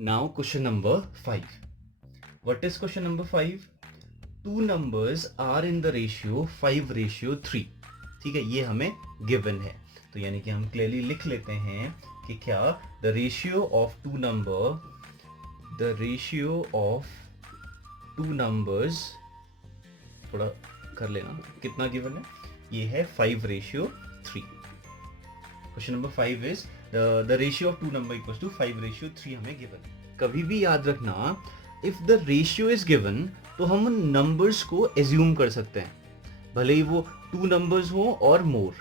Now question number 5. What is question number 5? Two numbers are in the ratio 5:3. ठीक है, ये हमें given है, तो यानी कि हम क्लियरली लिख लेते हैं कि क्या the ratio of two numbers, थोड़ा कर लेना, कितना गिवन है, ये है 5:3. Question number 5 is the ratio of two number equals to 5:3 हमें गिवन है. कभी भी याद रखना, if the ratio is given तो हम नंबर्स को एज्यूम कर सकते हैं, भले ही वो टू नंबर्स हो और मोर.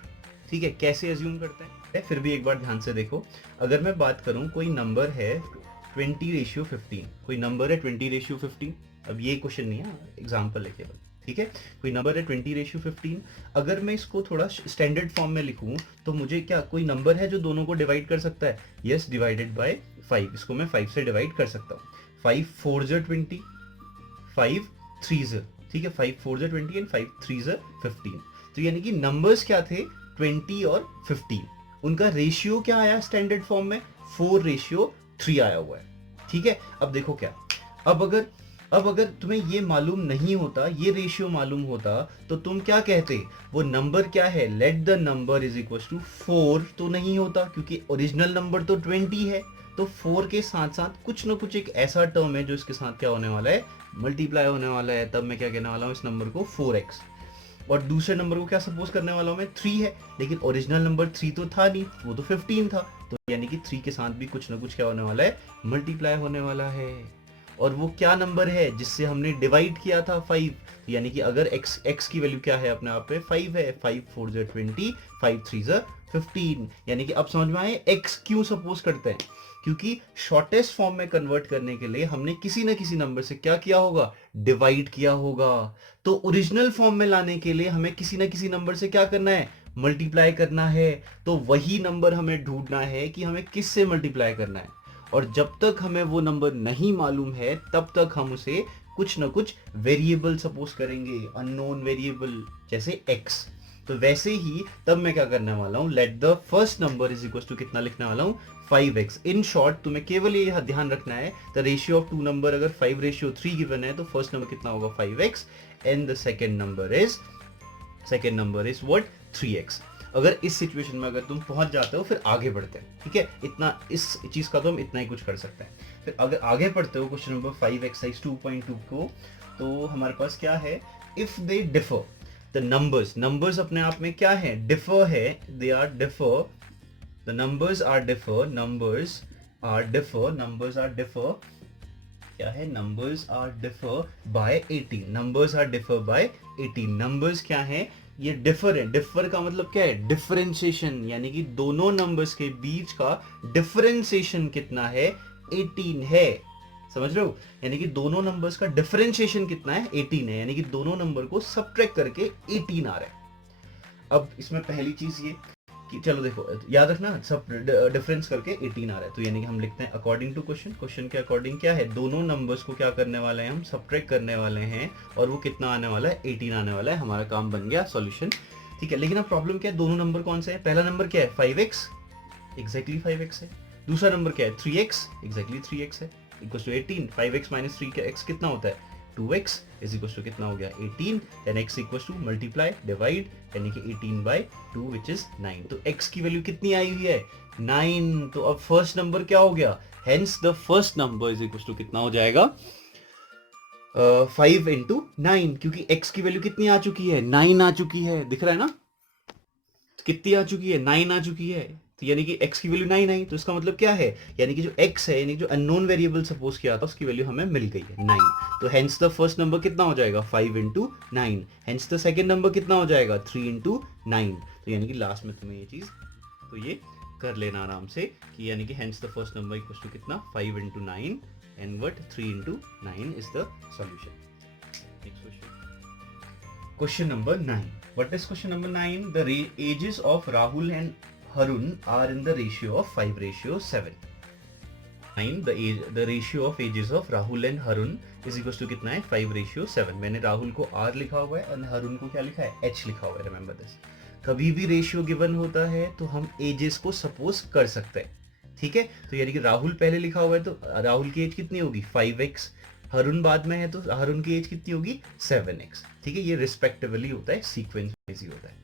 ठीक है, कैसे एज्यूम करते हैं, फिर भी एक बार ध्यान से देखो. अगर मैं बात करूं, कोई नंबर है 20:15, कोई नंबर है 20:15. अब ये क्वेश्चन नहीं है, एग्जाम्पल है केवल. ठीक है, कोई नंबर है 20:15. अगर मैं इसको थोड़ा स्टैंडर्ड फॉर्म में लिखूं तो मुझे क्या कोई नंबर है जो दोनों को डिवाइड कर सकता है? Yes, divided by 5. इसको मैं 5 से डिवाइड कर सकता हूँ. 5 4 20, 5 3 ठीक है, 5 4 20 एंड 5 3 15. तो यानी कि नंबर्स क्या थे? 20 और 15. उनका रेशियो क्या आया स्टैंडर्ड फॉर्म में? 4:3 आया हुआ है. ठीक है, अब देखो क्या, अब अगर तुम्हें ये मालूम नहीं होता, ये रेशियो मालूम होता, तो तुम क्या कहते? वो नंबर क्या है? Let the number is equal to 4 तो नहीं होता, क्योंकि ओरिजिनल नंबर तो 20 है. तो 4 के साथ साथ कुछ ना कुछ एक ऐसा टर्म है जो इसके साथ क्या होने वाला है? मल्टीप्लाई होने वाला है. तब मैं क्या कहने वाला हूँ इस नंबर को? 4x. और दूसरे नंबर को क्या सपोज करने वाला हूँ मैं? 3 है, लेकिन ओरिजिनल नंबर 3 तो था नहीं, वो तो 15 था. तो यानी कि 3 के साथ भी कुछ ना कुछ क्या होने वाला है? मल्टीप्लाई होने वाला है. और वो क्या नंबर है जिससे हमने डिवाइड किया था? 5. तो यानी कि अगर x की वैल्यू क्या है अपने आप पे? 5 है. 5 4 20, 5 3 15. यानी कि अब समझ में आए x क्यों सपोज करते हैं? क्योंकि शॉर्टेस्ट फॉर्म में कन्वर्ट करने के लिए हमने किसी ना किसी नंबर से क्या किया होगा? डिवाइड किया होगा. तो ओरिजिनल फॉर्म में लाने के लिए हमें किसी ना किसी नंबर से क्या करना है? मल्टीप्लाई करना है. तो वही नंबर हमें ढूंढना है कि हमें किस से मल्टीप्लाई करना है. और जब तक हमें वो नंबर नहीं मालूम है तब तक हम उसे कुछ ना कुछ वेरिएबल सपोज करेंगे, अननोन वेरिएबल जैसे x. तो वैसे ही तब मैं क्या करने वाला हूं? Let the first number is equal to कितना लिखने वाला हूं? 5x. इन शॉर्ट तुम्हें केवल ये ध्यान रखना है, the ratio of two number अगर 5:3 गिवन है तो फर्स्ट नंबर कितना होगा? 5x and the second number is what? 3x. अगर इस सिचुएशन में अगर तुम पहुंच जाते हो, फिर आगे बढ़ते हैं. ठीक है, इतना इस चीज का तो हम इतना ही कुछ कर सकते हैं. फिर अगर आगे बढ़ते हो क्वेश्चन नंबर 5 एक्सरसाइज 2.2 को, तो हमारे पास क्या है? If they differ the numbers अपने आप में क्या है? डिफर है. They are differ, the numbers are differ क्या है? Numbers are differ by 18. Numbers क्या है? ये डिफर है. डिफर का मतलब क्या है? डिफरेंशिएशन. यानी कि दोनों नंबर्स के बीच का डिफरेंशिएशन कितना है? 18 है. समझ रहे हो? यानी कि दोनों नंबर्स का डिफरेंशिएशन कितना है? 18 है. यानी कि दोनों नंबर को सबट्रैक्ट करके 18 आ रहा है. अब इसमें पहली चीज ये कि चलो देखो, याद रखना, सब डिफरेंस करके 18 आ रहा है. तो यानी कि हम लिखते हैं अकॉर्डिंग टू क्वेश्चन के अकॉर्डिंग क्या है? दोनों नंबर्स को क्या करने वाले हैं? हम सबट्रैक्ट करने वाले हैं, और वो कितना आने वाला है? 18 आने वाला है. हमारा काम बन गया, सॉल्यूशन. ठीक है, लेकिन अब प्रॉब्लम क्या है? दोनों नंबर कौन से है? पहला नंबर क्या है? 5x, एग्जैक्टली 5x है. दूसरा नंबर क्या है? 3x, एग्जैक्टली 3x है. Equal to 18. 5x माइनस 3 का x कितना होता है? 2x इज इक्वल टू कितना हो गया? 18. Then x equal to multiply divide, यानी कि 18/2 विच इज 9. तो x की वैल्यू कितनी आई हुई है? 9. तो अब फर्स्ट नंबर क्या हो गया? Hence the first number is equal to कितना हो जाएगा? 5 इंटू 9, क्योंकि x की वैल्यू कितनी आ चुकी है? 9 आ चुकी है. दिख रहा है ना? कितनी आ चुकी है? 9 आ चुकी है. तो यानी कि x की वैल्यू 9 आई. तो इसका मतलब क्या है? यानी कि जो x है, यानी जो अननोन वेरिएबल सपोज किया था, उसकी वैल्यू हमें मिल गई है 9. तो हेंस द फर्स्ट नंबर कितना हो जाएगा? 5 into 9. Hence the second number कितना हो जाएगा? 3 इंटू 9. तो यानी कि लास्ट में तुम्हें ये चीज तो ये कर लेना आराम से कि यानी कि hence the first number equal to कितना? 5 into 9 and what? 3 into 9 is the solution. Next question, question number 9. What is question number 9? The ages of Rahul and Harun are in the ratio of 5:7. 9. The ratio of ages of Rahul and Harun is equals to कितना है? 5:7. मैंने राहुल को R लिखा हुआ है और हरुण को क्या लिखा है? H लिखा हुआ है. Remember this. कभी भी रेशियो गिवन होता है तो हम एजेस को सपोज कर सकते हैं. ठीक है, तो यानी कि राहुल पहले लिखा हुआ है तो राहुल की एज कितनी होगी 5x, हरुण बाद में है तो हरुण की एज कितनी होगी 7x। ठीक है, ये रिस्पेक्टिवली होता है, सीक्वेंस वाइज ही होता है।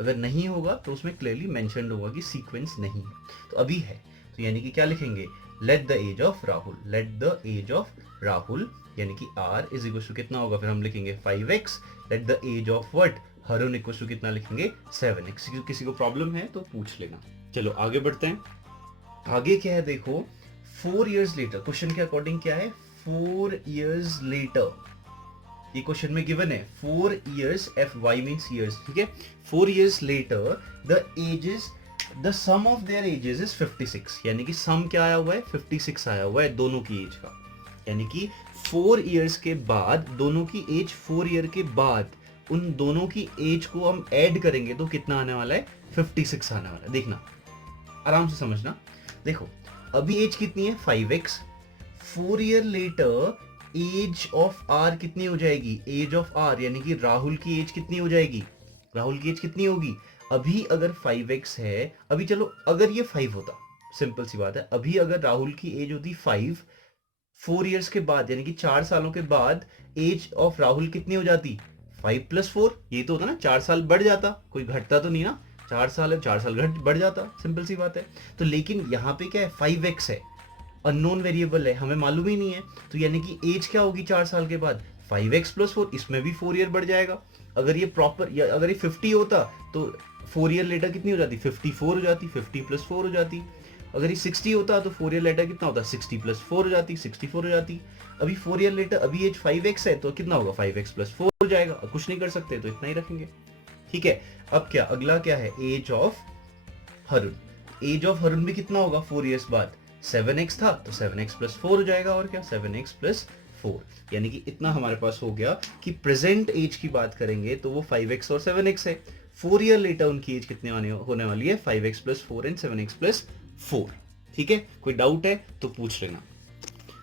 अगर नहीं होगा तो उसमें क्लियरली मेंशन्ड होगा कि सीक्वेंस नहीं है। तो अभी है, तो यानी कि क्या लिखेंगे, let the age of Rahul, let the age of Rahul यानी कि r इज इक्वल टू कितना होगा, फिर हम लिखेंगे 5x, let the age of what Harun equal to कितना लिखेंगे 7x। किसी को प्रॉब्लम है तो पूछ लेना। चलो आगे बढ़ते हैं। आगे क्या है देखो, 4 years लेटर, क्वेश्चन के अकॉर्डिंग क्या है 4 years लेटर, ये क्वेश्चन में गिवन है 4 years, F Y means years, ठीक है। 4 years later the ages, the sum of their ages is 56, यानी कि सम क्या आया हुआ है 56 आया हुआ है दोनों की एज का, यानी कि 4 years के बाद दोनों की एज, 4 year के बाद उन दोनों की एज को हम ऐड करेंगे तो कितना आने वाला है 56 आने वाला है। देखना आराम से समझना, देखो अभी एज कितनी है 5x, 4 year later age of r कितनी हो जाएगी, एज ऑफ r यानी कि राहुल की एज कितनी हो जाएगी, राहुल की एज कितनी होगी, अभी अगर 5x है, अभी चलो अगर ये 5 होता, सिंपल सी बात है, अभी अगर राहुल की एज होती 5, 4 years के बाद यानी कि 4 सालों के बाद एज ऑफ राहुल कितनी हो जाती 5 + 4, ये तो होता ना 4 साल बढ़ जाता, कोई घटता तो नहीं ना, 4 साल है 4 साल घट बढ़ जाता, सिंपल सी बात है। तो लेकिन यहाँ पे क्या है 5x है, अननोन वेरिएबल है, हमें मालूम ही नहीं है, तो यानी कि एज क्या होगी 4 साल के बाद 5x + 4, इसमें भी 4 ईयर बढ़ जाएगा। अगर ये प्रॉपर, या अगर ये 50 होता तो 4 ईयर लेटर कितनी हो जाती 54 हो जाती, 50 + 4 हो जाती। अगर ये 60 होता तो 4 ईयर लेटर कितना होता 60 + 4 हो जाती, 64 हो जाती। अभी 4 ईयर लेटर, अभी एज 5x है तो कितना होगा 5x + 4 हो जाएगा, कुछ नहीं कर सकते तो इतना ही रखेंगे। ठीक है, अब क्या अगला क्या है, age of Harun, age of Harun भी कितना होगा 4 इयर्स बाद, 7x था तो 7x + 4 हो जाएगा, और क्या 7x + 4, यानी कि इतना हमारे पास हो गया कि प्रेजेंट एज की बात करेंगे तो वो 5x और 7x है, 4 ईयर लेटर उनकी एज कितने होने वाली है 5x + 4 एंड 7x + 4। ठीक है, कोई डाउट है तो पूछ लेना।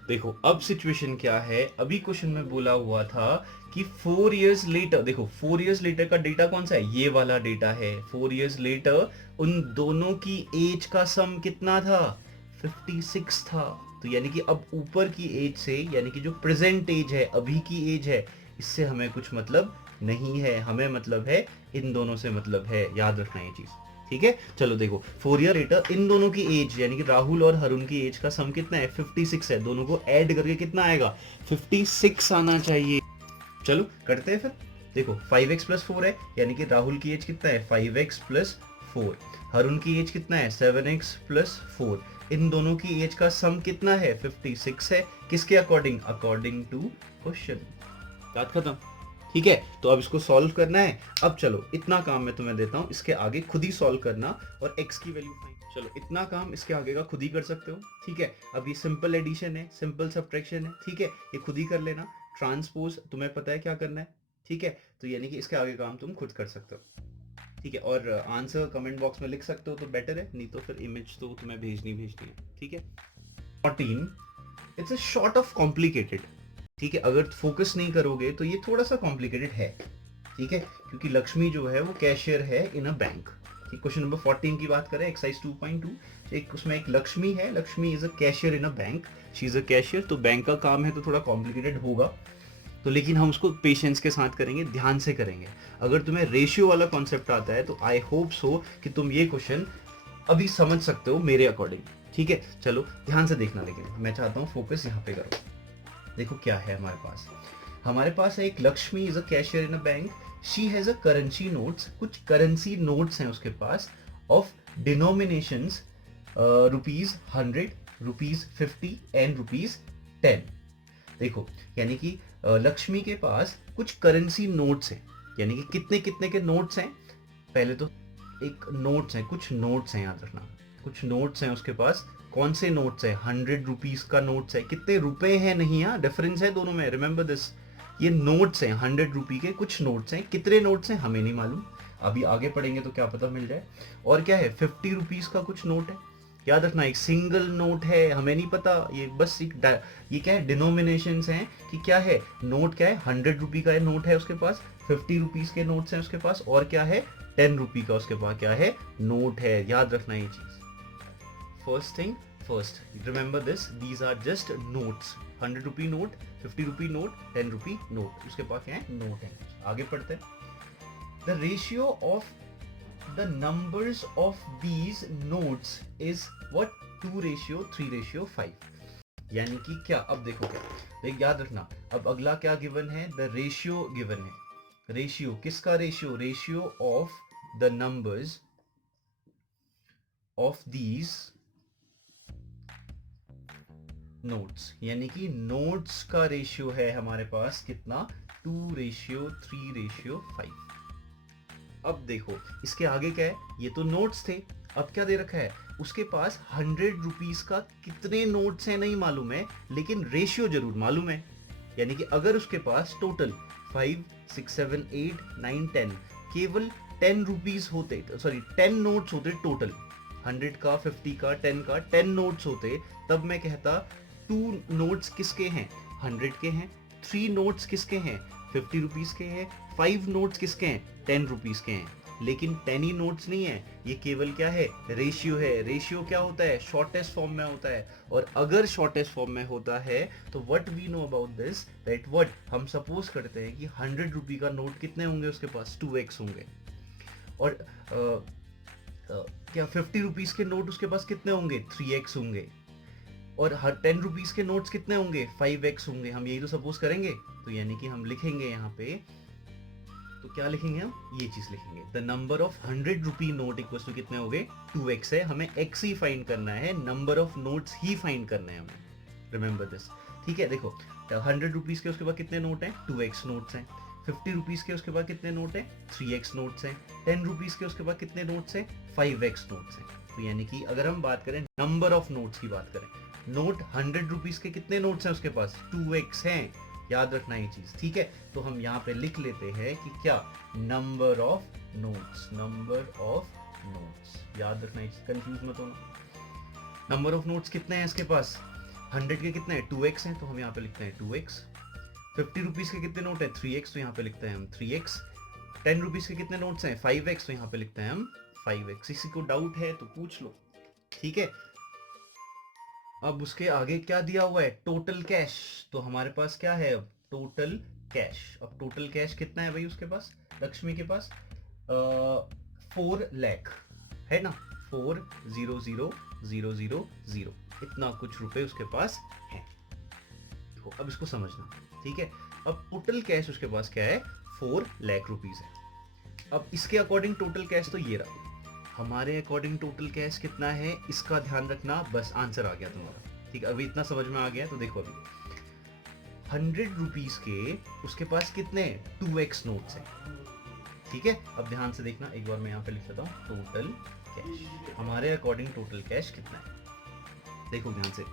देखो अब सिचुएशन क्या है, अभी क्वेश्चन में बोला हुआ था कि 4 इयर्स लेटर, देखो 4 इयर्स लेटर का डेटा कौन सा है, ये वाला डेटा है। 4 इयर्स लेटर उन दोनों की एज का सम कितना था 56 था, तो यानी कि अब ऊपर की एज से, यानी कि जो प्रेजेंट एज है, अभी की एज है, इससे हमें कुछ मतलब नहीं है, हमें मतलब है इन दोनों से मतलब है, याद रखना ये चीज। ठीक है, चलो देखो 4 ईयर लेटर इन दोनों की एज, यानी कि राहुल और हरुण की एज का सम कितना है 56 है, दोनों को ऐड करके कितना आएगा 56 आना चाहिए। चलो करते हैं फिर, देखो 5x + 4 है, यानी कि राहुल की एज कितना है 5x + 4, हरुण की एज कितना है 7x + 4, इन दोनों की एज का सम कितना है 56 है, किसके अकॉर्डिंग, अकॉर्डिंग टू क्वेश्चन। बात खत्म। ठीक है, तो अब इसको सॉल्व करना है। अब चलो इतना काम मैं तुम्हें देता हूं, इसके आगे खुद ही सॉल्व करना और x की वैल्यू फाइंड, चलो इतना काम इसके आगे का खुद ही कर सकते हो। ठीक है, अब ये सिंपल एडिशन है, सिंपल सब्ट्रैक्शन है, ठीक है, ये खुद ही कर लेना। ट्रांसपोज तुम्हें पता है क्या करना है, ठीक है, तो यानी कि इसके आगे काम तुम खुद कर सकते हो। ठीक है, और आंसर कमेंट बॉक्स में लिख सकते हो तो बेटर है, नहीं तो फिर इमेज तो तुम्हें भेजनी है। ठीक है, 14 it's a short of complicated. ठीक है, अगर फोकस नहीं करोगे तो ये थोड़ा सा कॉम्प्लिकेटेड है। ठीक है, क्योंकि लक्ष्मी जो है वो कैशियर है इन अ बैंक। क्वेश्चन नंबर 14 की बात करें, एक्सरसाइज 2.2, एक उसमें एक लक्ष्मी है, Lakshmi is a cashier in a bank, she is a cashier, तो बैंक का काम है तो थोड़ा कॉम्प्लिकेटेड होगा, तो लेकिन हम उसको पेशेंस के साथ करेंगे, ध्यान से करेंगे। अगर तुम्हें रेशियो वाला कॉन्सेप्ट आता है तो आई होप सो कि तुम ये क्वेश्चन अभी समझ सकते हो मेरे अकॉर्डिंग। ठीक है, चलो ध्यान से देखना, लेकिन मैं चाहता हूँ फोकस यहाँ पे करो। देखो क्या है हमारे पास है एक Lakshmi is a cashier in a bank, she has a currency notes, कुछ करेंसी नोट्स हैं उसके पास ऑफ डिनोमिनेशंस ₹100, ₹50 एंड ₹10। देखो यानी कि लक्ष्मी के पास कुछ करेंसी नोट्स हैं, यानी कि कितने कितने के नोट्स हैं, पहले तो एक नोट्स हैं, कुछ नोट्स हैं, याद रखना कुछ नोट्स हैं उसके पास। कौन से नोट्स है, 100 रुपीज का नोट्स है, कितने रुपए हैं नहीं, यहाँ डिफरेंस है दोनों में, रिमेंबर दिस। ये नोट्स हैं 100 रुपी के, कुछ नोट्स हैं, कितने नोट्स हैं हमें नहीं मालूम, अभी आगे पढ़ेंगे तो क्या पता मिल जाए। और क्या है 50 रुपीज का कुछ नोट है, याद रखना एक सिंगल नोट है, हमें नहीं पता, ये बस एक ये क्या है डिनोमिनेशन हैं कि क्या है, नोट क्या है 100 रुपी का नोट है उसके पास, 50 रुपीज के नोट्स हैं उसके पास, और क्या है 10 रुपी का उसके पास क्या है नोट है, याद रखना ये चीज। First thing first. Remember this. These are just notes. 100 rupee note, 50 rupee note, 10 rupee note. उसके पास क्या है? Note है. आगे पढ़ते हैं. The ratio of the numbers of these notes is what? 2:3:5. यानी कि क्या? अब देखो क्या, देख याद रखना. अब अगला क्या गिवन है? The ratio गिवन है. रेशियो किसका? Ratio, ratio of the numbers of these notes, यानी कि नोट्स का रेशियो है हमारे पास कितना? 2:3:5. अब देखो इसके आगे क्या है? ये तो नोट्स थे. अब क्या दे रखा है? उसके पास 100 रुपीज का कितने नोट्स हैं नहीं मालूम है, लेकिन रेशियो जरूर मालूम है. यानी कि अगर उसके पास टोटल 5, 6, 7, 8, 9, 10 केवल 10 रुपीज होते, सॉरी 10 नोट्स होते टोटल, 100 का, 50 का, 10 का, 10 नोट्स होते, तब मैं कहता 2 नोट्स किसके हैं? 100 के हैं. 3 नोट्स किसके हैं? 50 रुपीज के हैं. 5 नोट्स किसके हैं? 10 रुपीज के हैं. लेकिन 10 ही नोट्स नहीं है, ये केवल क्या है? रेशियो है. रेशियो क्या होता है? शॉर्टेस्ट फॉर्म में होता है. और अगर शॉर्टेस्ट फॉर्म में होता है तो what we know about this, that what हम सपोज करते हैं कि 100 रुपी का नोट कितने होंगे उसके पास? 2x होंगे. और क्या 50 रुपीज के नोट उसके पास कितने होंगे? 3x होंगे. और हर 10 रुपीज के नोट्स कितने होंगे? 5x होंगे. हम यही तो सपोज करेंगे. तो यानी कि हम लिखेंगे यहाँ पे, तो क्या लिखेंगे हम? ये चीज लिखेंगे. The number of 100 rupee note equal to कितने हो गए? 2x है. हमें x ही फाइंड करना है, number of notes he find करना है हमें. Remember this. ठीक है. देखो 100 रुपीज के उसके बाद कितने नोट हैं? 2x नोट्स हैं. 50 रुपीज के उसके बाद कितने नोट हैं? 3x नोट्स हैं. 10 रुपीज के उसके बाद कितने नोट्स हैं? 5x नोट्स हैं. तो यानी कि अगर हम बात करें नंबर ऑफ नोट्स की बात करें, नोट 100 रुपीज के कितने नोट्स हैं उसके पास? 2x हैं. याद रखना ये चीज. ठीक है. तो हम यहाँ पे लिख लेते हैं कि क्या? Number of notes. Number of notes. याद रखना ये चीज, कंफ्यूज मत होना. नंबर ऑफ नोट्स कितने हैं इसके पास? 100 के कितने हैं? 2x हैं. तो हम यहाँ पे लिखते हैं 2x. 50 रुपीज के कितने नोट है? 3x. तो यहाँ पे लिखते हैं हम 3x. 10 रुपीज के कितने नोट्स हैं? 5x. तो यहाँ पे लिखते हैं हम 5x. किसी को डाउट है तो पूछ लो. ठीक है. अब उसके आगे क्या दिया हुआ है? Total cash. तो हमारे पास क्या है अब? Total cash. अब टोटल कैश कितना है भाई उसके पास? लक्ष्मी के पास 4 लाख है ना. 4,0,0,0,0 इतना कुछ रुपए उसके पास है. तो अब इसको समझना. ठीक है. अब टोटल कैश उसके पास क्या है? 4 लाख रुपीज है. अब इसके अकॉर्डिंग टोटल कैश तो ये रहा. हमारे अकॉर्डिंग टोटल कैश कितना है इसका ध्यान रखना. बस आंसर आ गया तुम्हारा. ठीक है. अभी इतना समझ में आ गया. तो देखो अभी 100 रुपीज के उसके पास कितने 2x नोट्स हैं. ठीक है. अब ध्यान से देखना. एक बार मैं यहाँ पे लिख लेता हूँ टोटल कैश. हमारे अकॉर्डिंग टोटल कैश कितना है? देखो ध्यान से.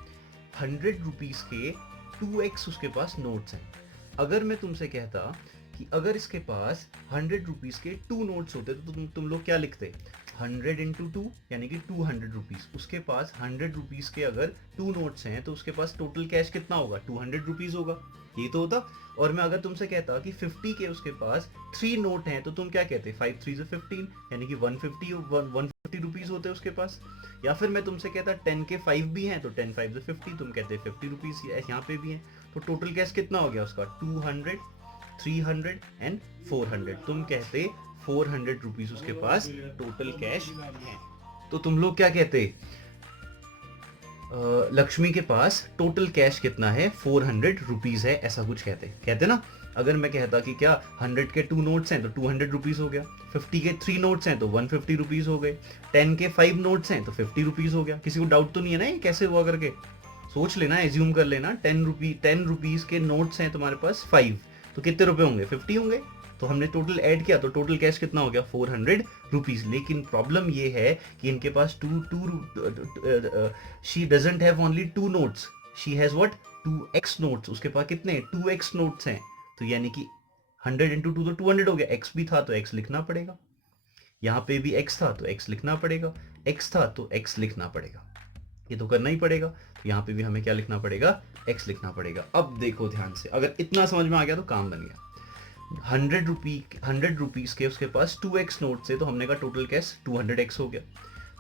100 रुपीज के 2x उसके पास नोट्स हैं. अगर मैं तुमसे कहता कि अगर इसके पास 100 रुपीज के 2 नोट्स होते तो तुम लोग क्या लिखते? 100 इंटू 2 यानी कि 200 रुपीज. उसके पास 100 रुपीज के अगर 2 नोट्स हैं तो उसके पास टोटल कैश कितना होगा? 200 रुपीज होगा. ये तो होता. और मैं अगर तुमसे कहता कि 50 के उसके पास 3 नोट हैं तो तुम क्या कहते? 5 3 15 यानी कि 150 रुपीज होते उसके पास. या फिर मैं तुमसे कहता 10 के 5 भी हैं तो 10 5 50, तुम कहते 50 रुपीज यहाँ पे भी हैं. तो टोटल कैश कितना हो गया उसका? 200, 300 एंड 400. तुम कहते 400 रुपीज उसके पास टोटल कैश है. तो तुम लोग क्या कहते? लक्ष्मी के पास टोटल कैश कितना है? 400 रुपीज है. ऐसा कुछ कहते ना. अगर मैं कहता कि क्या 100 के 2 नोट्स हैं तो 200 रुपीज हो गया. 50 के 3 नोट्स हैं तो 150 रुपीज हो गए. 10 के 5 नोट्स हैं तो 50 रुपीज हो गया. किसी को डाउट तो नहीं है ना ये कैसे हुआ करके? सोच लेना, एज्यूम कर लेना. 10 रुपीज के नोट्स हैं तुम्हारे पास 5, तो कितने रुपए होंगे? 50 होंगे. तो हमने टोटल ऐड किया तो टोटल कैश कितना हो गया? 400 रुपीज. लेकिन प्रॉब्लम ये है कि इनके पास she doesn't have only 2 notes, she has what? 2x notes. उसके पास कितने? 2x नोट्स हैं. तो यानी कि 100 इंटू 2 तो 200 हो गया. x भी था तो x लिखना पड़ेगा. यहाँ पे भी x था तो x लिखना पड़ेगा. x था तो x लिखना पड़ेगा. ये तो करना ही पड़ेगा. तो यहाँ पे भी हमें क्या लिखना पड़ेगा? x लिखना पड़ेगा. अब देखो ध्यान से. अगर इतना समझ में आ गया तो काम बन गया. 100 रुपीज के उसके पास 2x नोट से तो हमने कहा टोटल कैश 200x हो गया.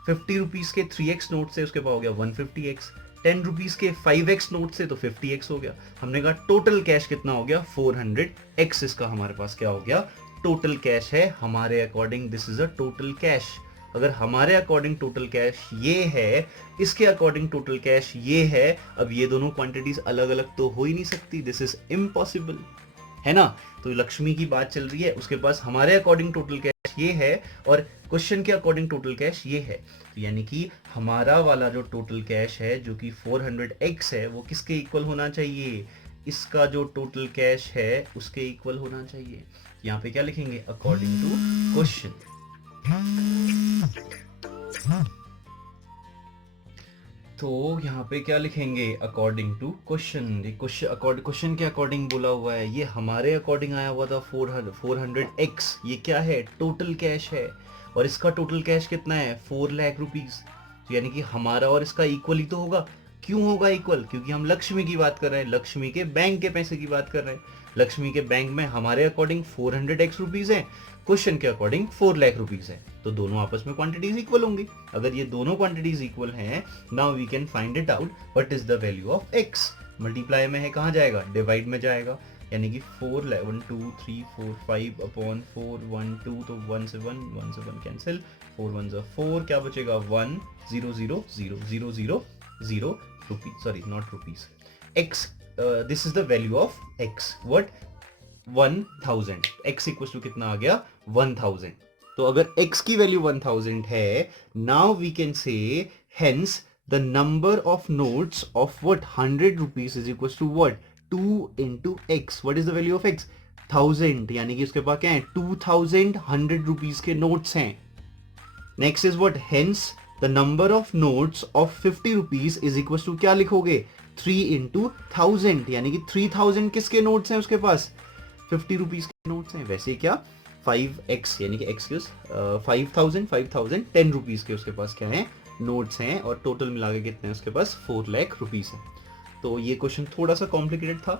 50 रुपीज के 3x नोट से उसके पास हो गया 150x, 10 रुपीज के 5x नोट से तो 50x हो गया। हमने कहा टोटल कैश कितना हो गया 400x, इसका हमारे पास क्या हो गया टोटल कैश है। हमारे according this is a total cash. अगर हमारे अकॉर्डिंग टोटल कैश ये है, इसके अकॉर्डिंग टोटल कैश ये है, अब ये दोनों क्वांटिटीज अलग अलग तो हो ही नहीं सकती, दिस इज इम्पॉसिबल, है ना। तो लक्ष्मी की बात चल रही है, उसके पास हमारे अकॉर्डिंग टोटल कैश ये है और क्वेश्चन के अकॉर्डिंग टोटल कैश ये है। तो यानी कि हमारा वाला जो टोटल कैश है जो कि 400x है वो किसके इक्वल होना चाहिए, इसका जो टोटल कैश है उसके इक्वल होना चाहिए। यहाँ पे क्या लिखेंगे अकॉर्डिंग टू क्वेश्चन। तो यहाँ पे क्या लिखेंगे अकॉर्डिंग टू क्वेश्चन। क्वेश्चन के अकॉर्डिंग बोला हुआ है, ये हमारे अकॉर्डिंग आया हुआ था 400x, ये क्या है टोटल कैश है और इसका टोटल कैश कितना है 4 लाख रुपीज। तो यानी कि हमारा और इसका इक्वल ही तो होगा। क्यों होगा इक्वल, क्योंकि हम लक्ष्मी की बात कर रहे हैं, लक्ष्मी के बैंक के पैसे की बात कर रहे हैं। लक्ष्मी के बैंक में हमारे अकॉर्डिंग 400x रुपीज है, क्वेश्चन के अकॉर्डिंग 4 लाख रुपीज है, तो दोनों आपस में क्वांटिटीज इक्वल होंगी। अगर ये दोनों क्वांटिटीज इक्वल हैं, now we can find it out what is the value of x। Multiply में है कहाँ जाएगा डिवाइड में जाएगा, यानी कि 4 1 2 3 4 5 अपॉन 4 1 2, तो 1 से 1 कैंसिल, 4 1 जा 4, क्या बचेगा 1 0 0 0 0 0 0 rupees, sorry not rupees, x, this is the value of x, what 1000, x equal to कितना आ गया 1000। तो अगर x की वैल्यू 1000 है, now we can say hence the number of notes of what 100 rupees is equal to what 2 into x, what is the value of x 1000, यानी कि उसके पास क्या है 2000 100 रुपीज के नोट्स हैं। Next is what hence the number of notes of 50 rupees is equal to क्या लिखोगे 3 into 1000, यानी कि 3000 किसके नोट्स हैं उसके पास 50 रुपीज के नोट्स हैं। वैसे क्या 5x यानी कि x 5000 10 रुपीज के उसके पास क्या है नोट्स हैं, और टोटल मिला के कितने हैं उसके पास 4 लाख रुपीज है। तो ये क्वेश्चन थोड़ा सा कॉम्प्लिकेटेड था,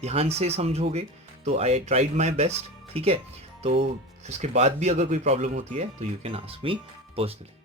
ध्यान से समझोगे तो आई ट्राइड माई बेस्ट, ठीक है। तो इसके बाद भी अगर कोई प्रॉब्लम होती है तो you can ask me personally.